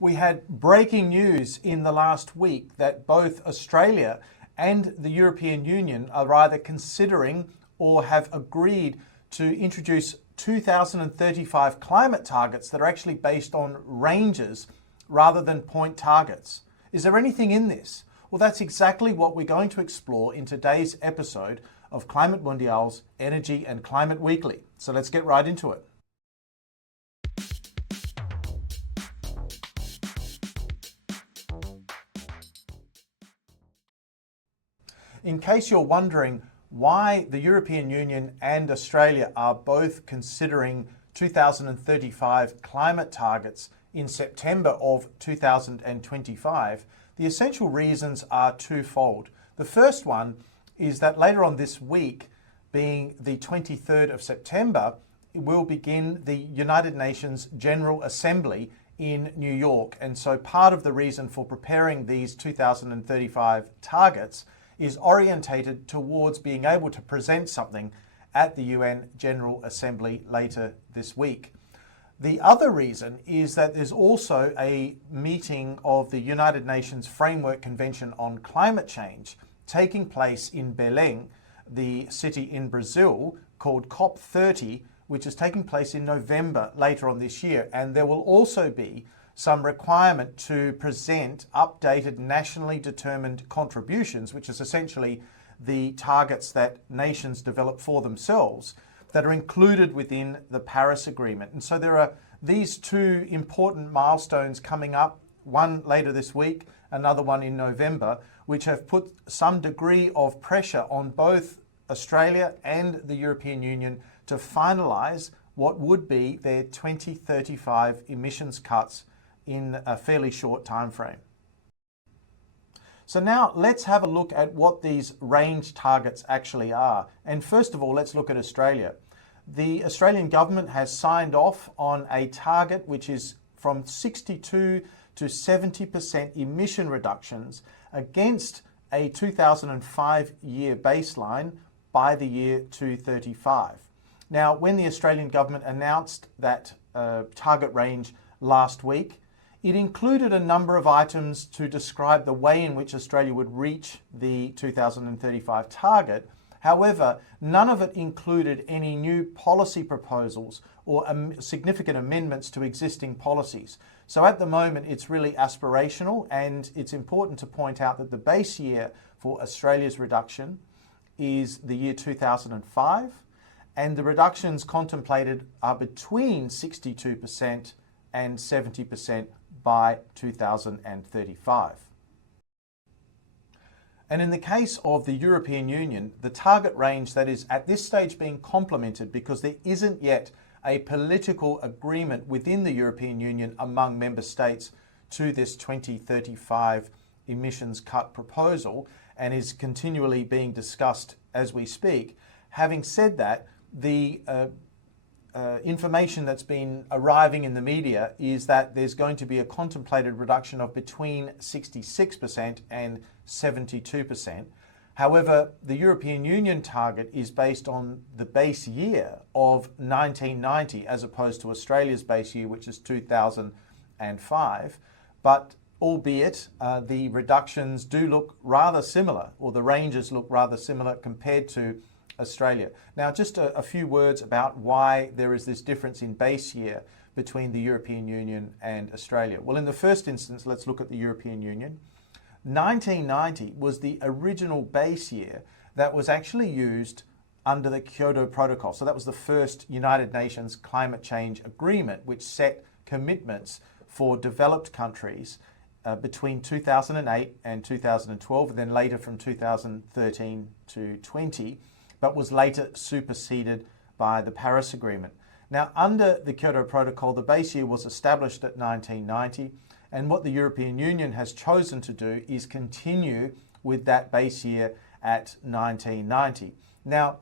We had breaking news in the last week that both Australia and the European Union are either considering or have agreed to introduce 2035 climate targets that are actually based on ranges rather than point targets. Is there anything in this? Well, that's exactly what we're going to explore in today's episode of Climate Mundial's Energy and Climate Weekly. So let's get right into it. In case you're wondering why the European Union and Australia are both considering 2035 climate targets in September of 2025, the essential reasons are twofold. The first one is that later on this week, being the 23rd of September, will begin the United Nations General Assembly in New York. And so part of the reason for preparing these 2035 targets is orientated towards being able to present something at the UN General Assembly later this week. The other reason is that there's also a meeting of the United Nations Framework Convention on Climate Change taking place in Belém, the city in Brazil, called COP30, which is taking place in November later on this year. And there will also be some requirement to present updated nationally determined contributions, which is essentially the targets that nations develop for themselves that are included within the Paris Agreement. And so there are these two important milestones coming up, one later this week, another one in November, which have put some degree of pressure on both Australia and the European Union to finalise what would be their 2035 emissions cuts in a fairly short time frame. So now let's have a look at what these range targets actually are. And first of all, let's look at Australia. The Australian government has signed off on a target which is from 62 to 70% emission reductions against a 2005 year baseline by the year 2035. Now, when the Australian government announced that target range last week, it included a number of items to describe the way in which Australia would reach the 2035 target. However, none of it included any new policy proposals or significant amendments to existing policies. So at the moment, it's really aspirational, and it's important to point out that the base year for Australia's reduction is the year 2005, and the reductions contemplated are between 62% and 70% by 2035. And in the case of the European Union, the target range that is at this stage being complemented, because there isn't yet a political agreement within the European Union among member states to this 2035 emissions cut proposal, and is continually being discussed as we speak. Having said that, the information that's been arriving in the media is that there's going to be a contemplated reduction of between 66% and 72%. However, the European Union target is based on the base year of 1990 as opposed to Australia's base year, which is 2005. But albeit the reductions do look rather similar, or the ranges look rather similar compared to Australia. Now, just a few words about why there is this difference in base year between the European Union and Australia. Well, in the first instance, let's look at the European Union. 1990 was the original base year that was actually used under the Kyoto Protocol. So that was the first United Nations climate change agreement, which set commitments for developed countries between 2008 and 2012, and then later from 2013 to 20, but was later superseded by the Paris Agreement. Now, under the Kyoto Protocol, the base year was established at 1990, and what the European Union has chosen to do is continue with that base year at 1990. Now,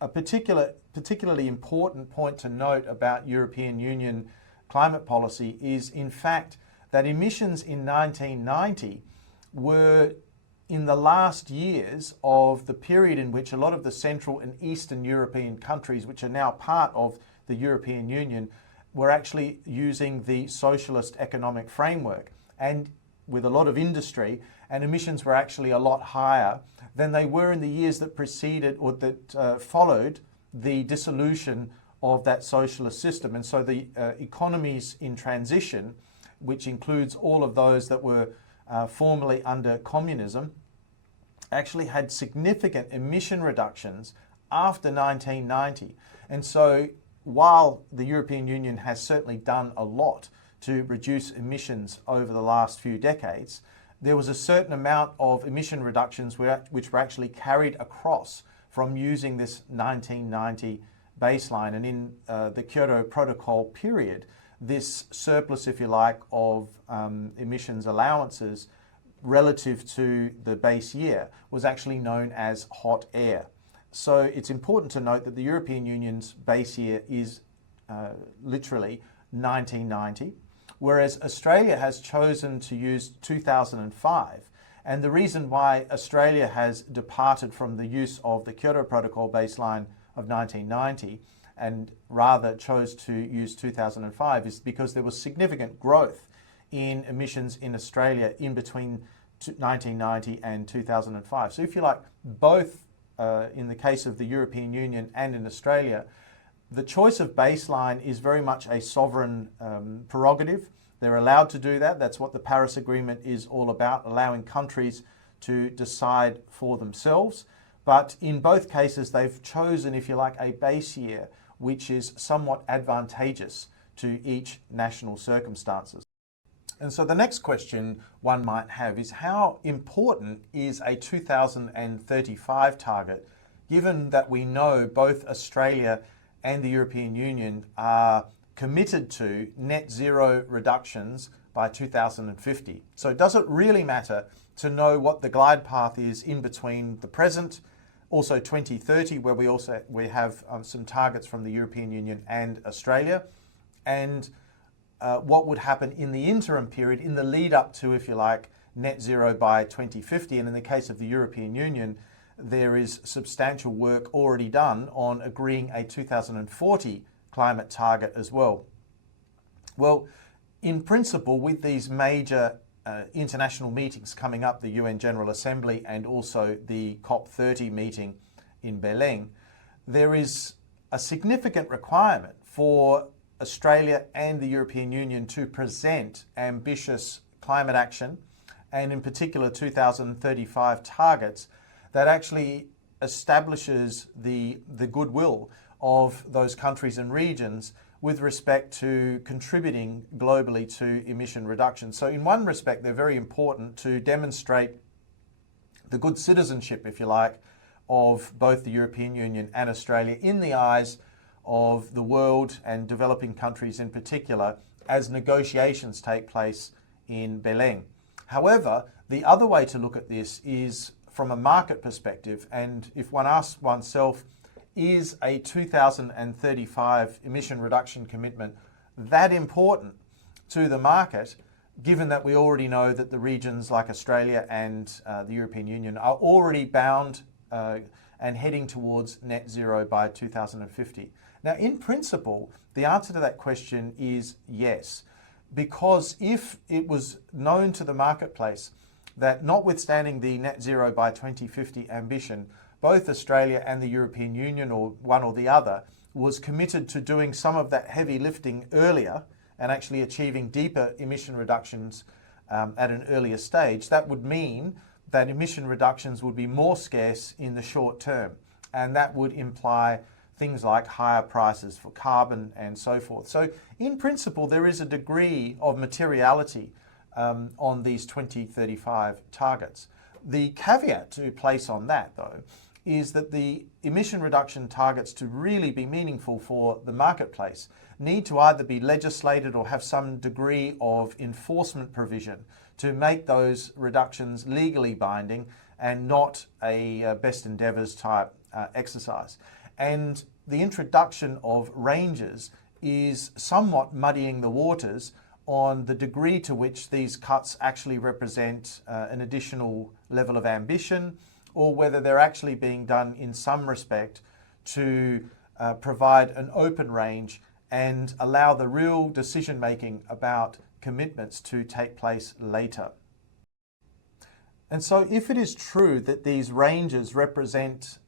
a particularly important point to note about European Union climate policy is, in fact, that emissions in 1990 were in the last years of the period in which a lot of the Central and Eastern European countries, which are now part of the European Union, were actually using the socialist economic framework and with a lot of industry, and emissions were actually a lot higher than they were in the years that preceded or that followed the dissolution of that socialist system. And so the economies in transition, which includes all of those that were formerly under communism, actually had significant emission reductions after 1990. And so while the European Union has certainly done a lot to reduce emissions over the last few decades, there was a certain amount of emission reductions which were actually carried across from using this 1990 baseline. And in the Kyoto Protocol period, this surplus, if you like, of emissions allowances relative to the base year was actually known as hot air. So it's important to note that the European Union's base year is literally 1990, whereas Australia has chosen to use 2005. And the reason why Australia has departed from the use of the Kyoto Protocol baseline of 1990 and rather chose to use 2005 is because there was significant growth in emissions in Australia in between 1990 and 2005. So if you like, both in the case of the European Union and in Australia, the choice of baseline is very much a sovereign prerogative. They're allowed to do that. That's what the Paris Agreement is all about, allowing countries to decide for themselves. But in both cases, they've chosen, if you like, a base year which is somewhat advantageous to each national circumstances. And so the next question one might have is, how important is a 2035 target, given that we know both Australia and the European Union are committed to net zero reductions by 2050? So does it really matter to know what the glide path is in between the present, also 2030, where we have some targets from the European Union and Australia, and what would happen in the interim period in the lead up to, if you like, net zero by 2050. And in the case of the European Union, there is substantial work already done on agreeing a 2040 climate target as well. Well, in principle, with these major international meetings coming up, the UN General Assembly and also the COP30 meeting in Belém, there is a significant requirement for Australia and the European Union to present ambitious climate action, and in particular 2035 targets that actually establishes the goodwill of those countries and regions with respect to contributing globally to emission reduction. So in one respect, they're very important to demonstrate the good citizenship, if you like, of both the European Union and Australia in the eyes of the world and developing countries in particular as negotiations take place in Belém. However, the other way to look at this is from a market perspective, and if one asks oneself, is a 2035 emission reduction commitment that important to the market, given that we already know that the regions like Australia and the European Union are already bound and heading towards net zero by 2050? Now, in principle, the answer to that question is yes, because if it was known to the marketplace that notwithstanding the net zero by 2050 ambition, both Australia and the European Union, or one or the other, was committed to doing some of that heavy lifting earlier and actually achieving deeper emission reductions at an earlier stage, that would mean that emission reductions would be more scarce in the short term. And that would imply things like higher prices for carbon and so forth. So in principle, there is a degree of materiality on these 2035 targets. The caveat to place on that, though, is that the emission reduction targets, to really be meaningful for the marketplace, need to either be legislated or have some degree of enforcement provision to make those reductions legally binding and not a best endeavours type exercise. And the introduction of ranges is somewhat muddying the waters on the degree to which these cuts actually represent an additional level of ambition, or whether they're actually being done in some respect to provide an open range and allow the real decision making about commitments to take place later. And so if it is true that these ranges represent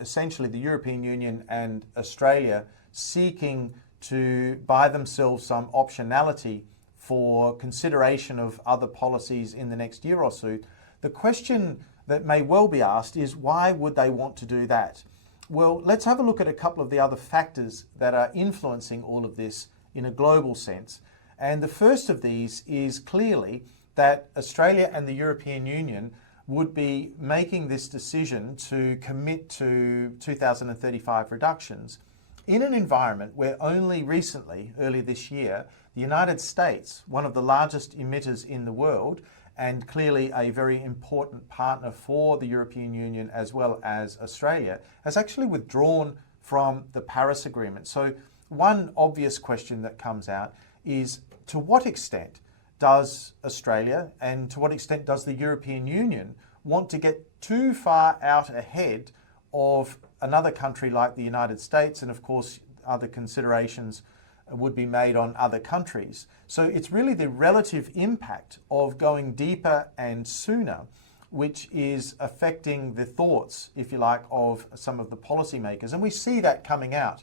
essentially the European Union and Australia seeking to buy themselves some optionality for consideration of other policies in the next year or so, the question that may well be asked is, why would they want to do that? Well, let's have a look at a couple of the other factors that are influencing all of this in a global sense. And the first of these is clearly that Australia and the European Union would be making this decision to commit to 2035 reductions in an environment where only recently, early this year, the United States, one of the largest emitters in the world, and clearly a very important partner for the European Union as well as Australia, has actually withdrawn from the Paris Agreement. So one obvious question that comes out is, to what extent does Australia and to what extent does the European Union want to get too far out ahead of another country like the United States? And of course, other considerations would be made on other countries. So it's really the relative impact of going deeper and sooner which is affecting the thoughts, if you like, of some of the policymakers. And we see that coming out.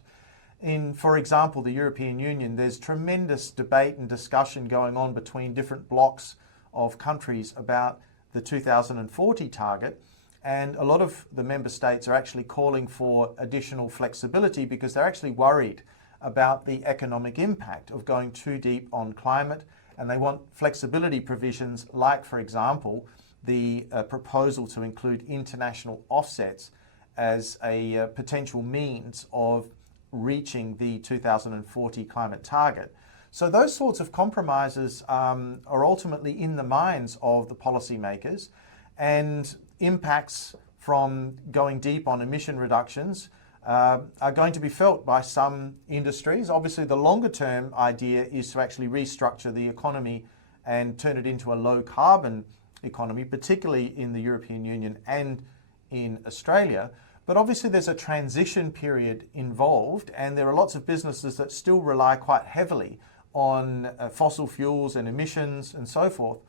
In, for example, the European Union, there's tremendous debate and discussion going on between different blocks of countries about the 2040 target. And a lot of the member states are actually calling for additional flexibility because they're actually worried about the economic impact of going too deep on climate. And they want flexibility provisions like, for example, the proposal to include international offsets as a potential means of reaching the 2040 climate target. So those sorts of compromises are ultimately in the minds of the policymakers, and impacts from going deep on emission reductions are going to be felt by some industries. Obviously, the longer term idea is to actually restructure the economy and turn it into a low carbon economy, particularly in the European Union and in Australia. But obviously there's a transition period involved, and there are lots of businesses that still rely quite heavily on fossil fuels and emissions and so forth.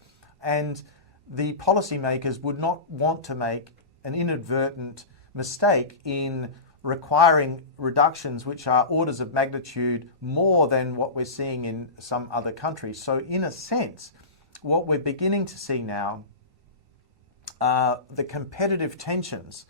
And the policymakers would not want to make an inadvertent mistake in requiring reductions which are orders of magnitude more than what we're seeing in some other countries. So in a sense, what we're beginning to see now are the competitive tensions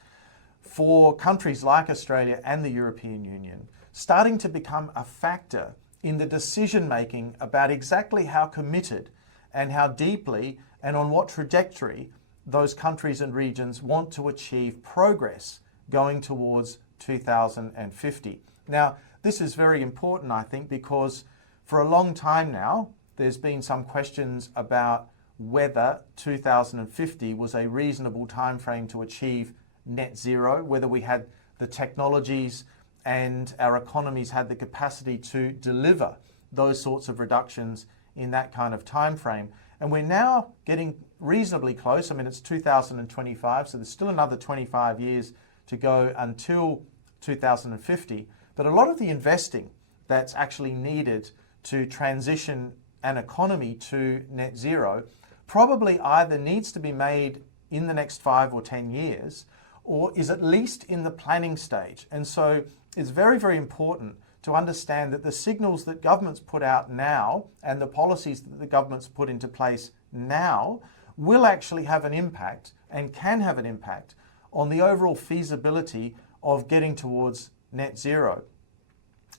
for countries like Australia and the European Union starting to become a factor in the decision making about exactly how committed and how deeply and on what trajectory those countries and regions want to achieve progress going towards 2050. Now, this is very important, I think, because for a long time now, there's been some questions about whether 2050 was a reasonable time frame to achieve net zero, whether we had the technologies and our economies had the capacity to deliver those sorts of reductions in that kind of time frame. And we're now getting reasonably close. I mean, it's 2025, so there's still another 25 years to go until 2050. But a lot of the investing that's actually needed to transition an economy to net zero probably either needs to be made in the next 5 or 10 years, or is at least in the planning stage. And so it's very, very important to understand that the signals that governments put out now and the policies that the governments put into place now will actually have an impact and can have an impact on the overall feasibility of getting towards net zero.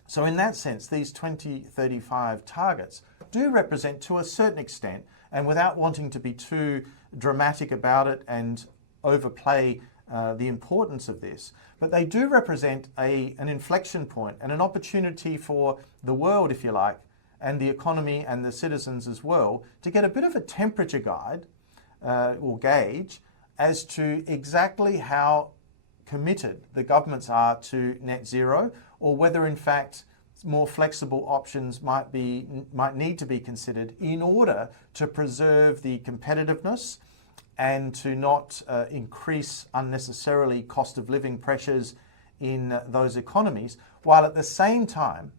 So in that sense, these 2035 targets do represent, to a certain extent, and without wanting to be too dramatic about it and overplay the importance of this, but they do represent an inflection point and an opportunity for the world, if you like, and the economy and the citizens as well, to get a bit of a temperature guide or gauge as to exactly how committed the governments are to net zero, or whether in fact more flexible options might need to be considered in order to preserve the competitiveness and to not increase unnecessarily cost of living pressures in those economies, while at the same time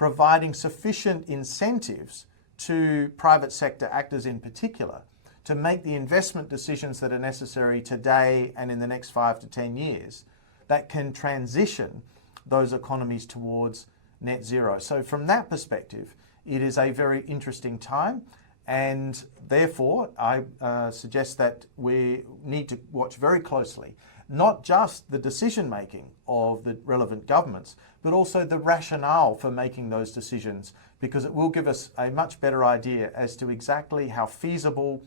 providing sufficient incentives to private sector actors in particular to make the investment decisions that are necessary today and in the next 5 to 10 years that can transition those economies towards net zero. So from that perspective, it is a very interesting time, and therefore I suggest that we need to watch very closely not just the decision making of the relevant governments, but also the rationale for making those decisions, because it will give us a much better idea as to exactly how feasible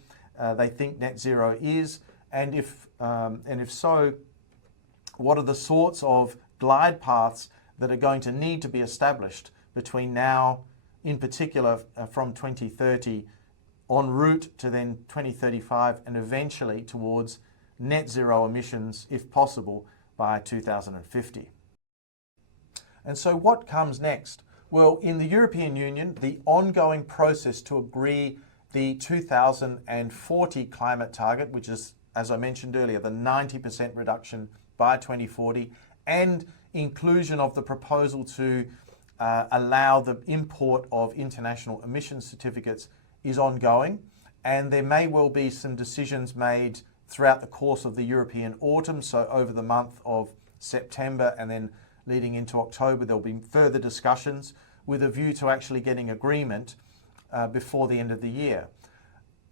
they think net zero is, and if so, what are the sorts of glide paths that are going to need to be established between now, in particular from 2030, en route to then 2035, and eventually towards net zero emissions, if possible, by 2050. And so what comes next? Well, in the European Union, the ongoing process to agree the 2040 climate target, which is, as I mentioned earlier, the 90% reduction by 2040, and inclusion of the proposal to allow the import of international emissions certificates, is ongoing. And there may well be some decisions made throughout the course of the European autumn, so over the month of September and then leading into October, there'll be further discussions with a view to actually getting agreement before the end of the year.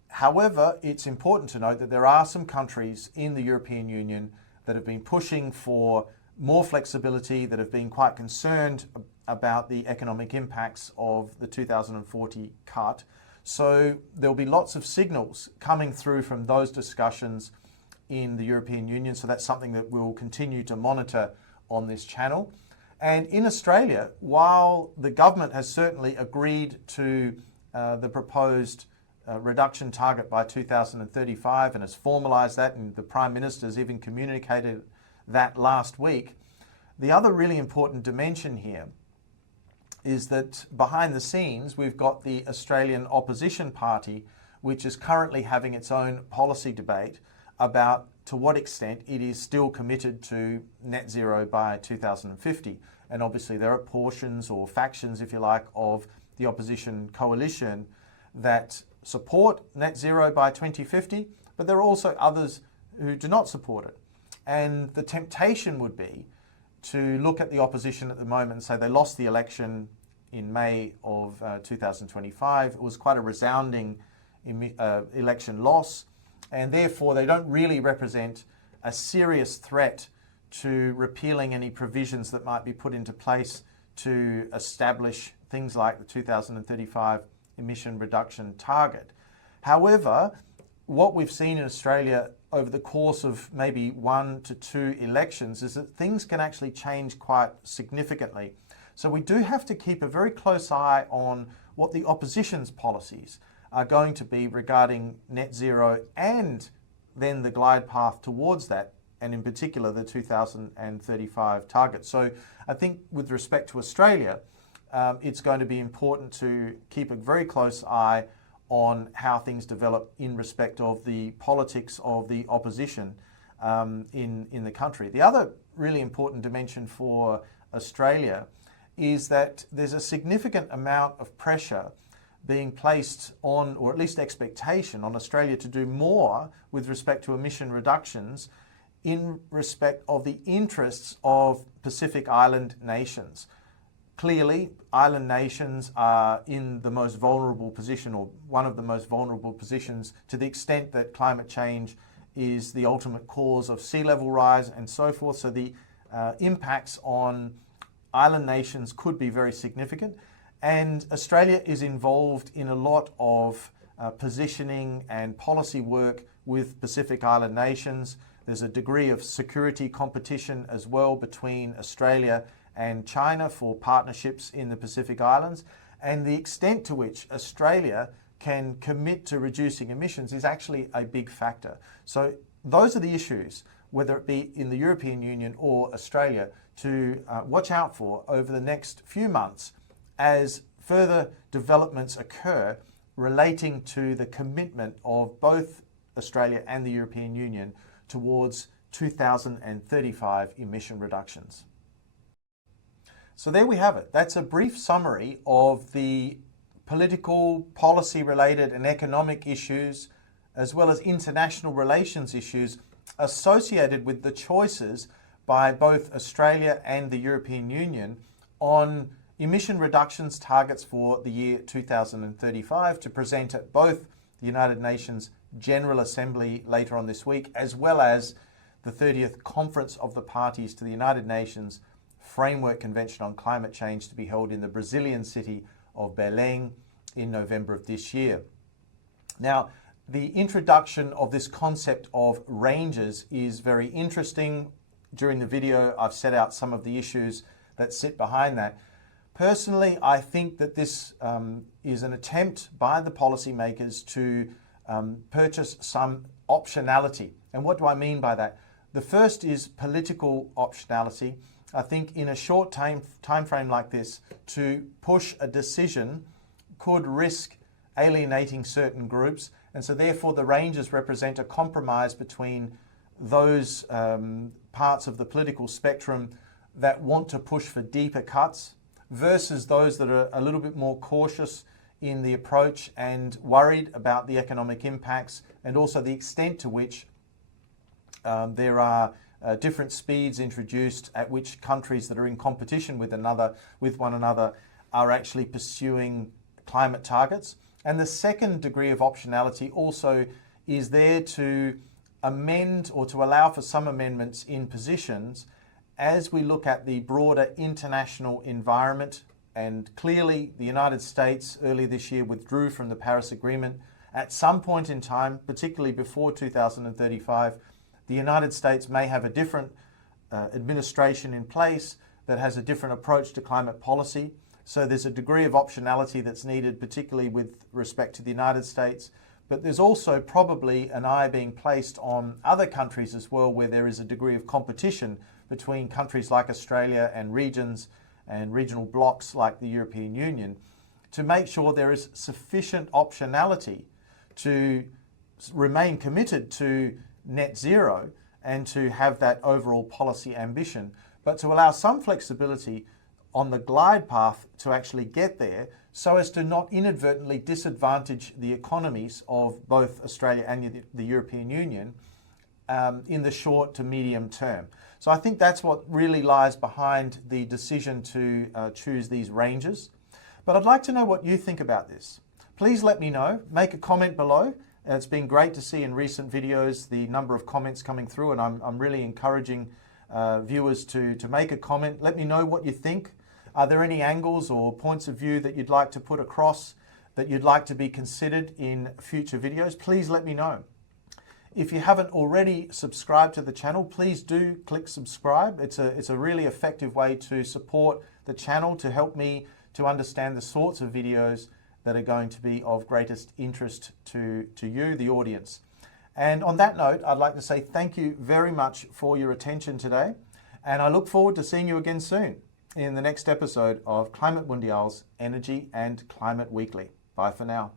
However, it's important to note that there are some countries in the European Union that have been pushing for more flexibility, that have been quite concerned about the economic impacts of the 2040 cut. So there'll be lots of signals coming through from those discussions in the European Union. So that's something that we'll continue to monitor on this channel. And in Australia, while the government has certainly agreed to the proposed reduction target by 2035 and has formalised that, and the Prime Minister's even communicated that last week, the other really important dimension here is that behind the scenes we've got the Australian Opposition Party, which is currently having its own policy debate about to what extent it is still committed to net zero by 2050. And obviously there are portions or factions, if you like, of the opposition coalition that support net zero by 2050, but there are also others who do not support it. And the temptation would be to look at the opposition at the moment and say they lost the election in May of 2025. It was quite a resounding election loss, and therefore they don't really represent a serious threat to repealing any provisions that might be put into place to establish things like the 2035 emission reduction target. However, what we've seen in Australia over the course of maybe 1 to 2 elections is that things can actually change quite significantly. So we do have to keep a very close eye on what the opposition's policies are going to be regarding net zero and then the glide path towards that, and in particular the 2035 target. So I think with respect to Australia, it's going to be important to keep a very close eye on how things develop in respect of the politics of the opposition in the country. The other really important dimension for Australia is that there's a significant amount of pressure being placed on, or at least expectation on, Australia to do more with respect to emission reductions in respect of the interests of Pacific Island nations. Clearly, island nations are in the most vulnerable position, or one of the most vulnerable positions, to the extent that climate change is the ultimate cause of sea level rise and so forth. So the impacts on island nations could be very significant. And Australia is involved in a lot of positioning and policy work with Pacific Island nations. There's a degree of security competition as well between Australia and China for partnerships in the Pacific Islands. And the extent to which Australia can commit to reducing emissions is actually a big factor. So those are the issues, whether it be in the European Union or Australia, to watch out for over the next few months as further developments occur relating to the commitment of both Australia and the European Union towards 2035 emission reductions. So there we have it. That's a brief summary of the political, policy-related and economic issues, as well as international relations issues associated with the choices by both Australia and the European Union on emission reductions targets for the year 2035 to present at both the United Nations General Assembly later on this week, as well as the 30th Conference of the Parties to the United Nations Framework Convention on Climate Change to be held in the Brazilian city of Belém in November of this year. Now, the introduction of this concept of ranges is very interesting. During the video, I've set out some of the issues that sit behind that. Personally, I think that this is an attempt by the policymakers to purchase some optionality. And what do I mean by that? The first is political optionality. I think in a short time frame like this, to push a decision could risk alienating certain groups. And so therefore the ranges represent a compromise between those parts of the political spectrum that want to push for deeper cuts versus those that are a little bit more cautious in the approach and worried about the economic impacts and also the extent to which there are different speeds introduced at which countries that are in competition with one another are actually pursuing climate targets. And the second degree of optionality also is there to amend or to allow for some amendments in positions as we look at the broader international environment. And clearly the United States earlier this year withdrew from the Paris Agreement. At some point in time, particularly before 2035, the United States may have a different administration in place that has a different approach to climate policy. So there's a degree of optionality that's needed, particularly with respect to the United States. But there's also probably an eye being placed on other countries as well, where there is a degree of competition between countries like Australia and regions and regional blocs like the European Union, to make sure there is sufficient optionality to remain committed to net zero and to have that overall policy ambition, but to allow some flexibility on the glide path to actually get there so as to not inadvertently disadvantage the economies of both Australia and the European Union in the short to medium term. So I think that's what really lies behind the decision to choose these ranges. But I'd like to know what you think about this. Please let me know. Make a comment below. It's been great to see in recent videos the number of comments coming through, and I'm really encouraging viewers to make a comment. Let me know what you think. Are there any angles or points of view that you'd like to put across that you'd like to be considered in future videos? Please let me know. If you haven't already subscribed to the channel, please do click subscribe. It's a really effective way to support the channel, to help me to understand the sorts of videos that are going to be of greatest interest to you, the audience. And on that note, I'd like to say thank you very much for your attention today. And I look forward to seeing you again soon in the next episode of Climate Mundial's Energy and Climate Weekly. Bye for now.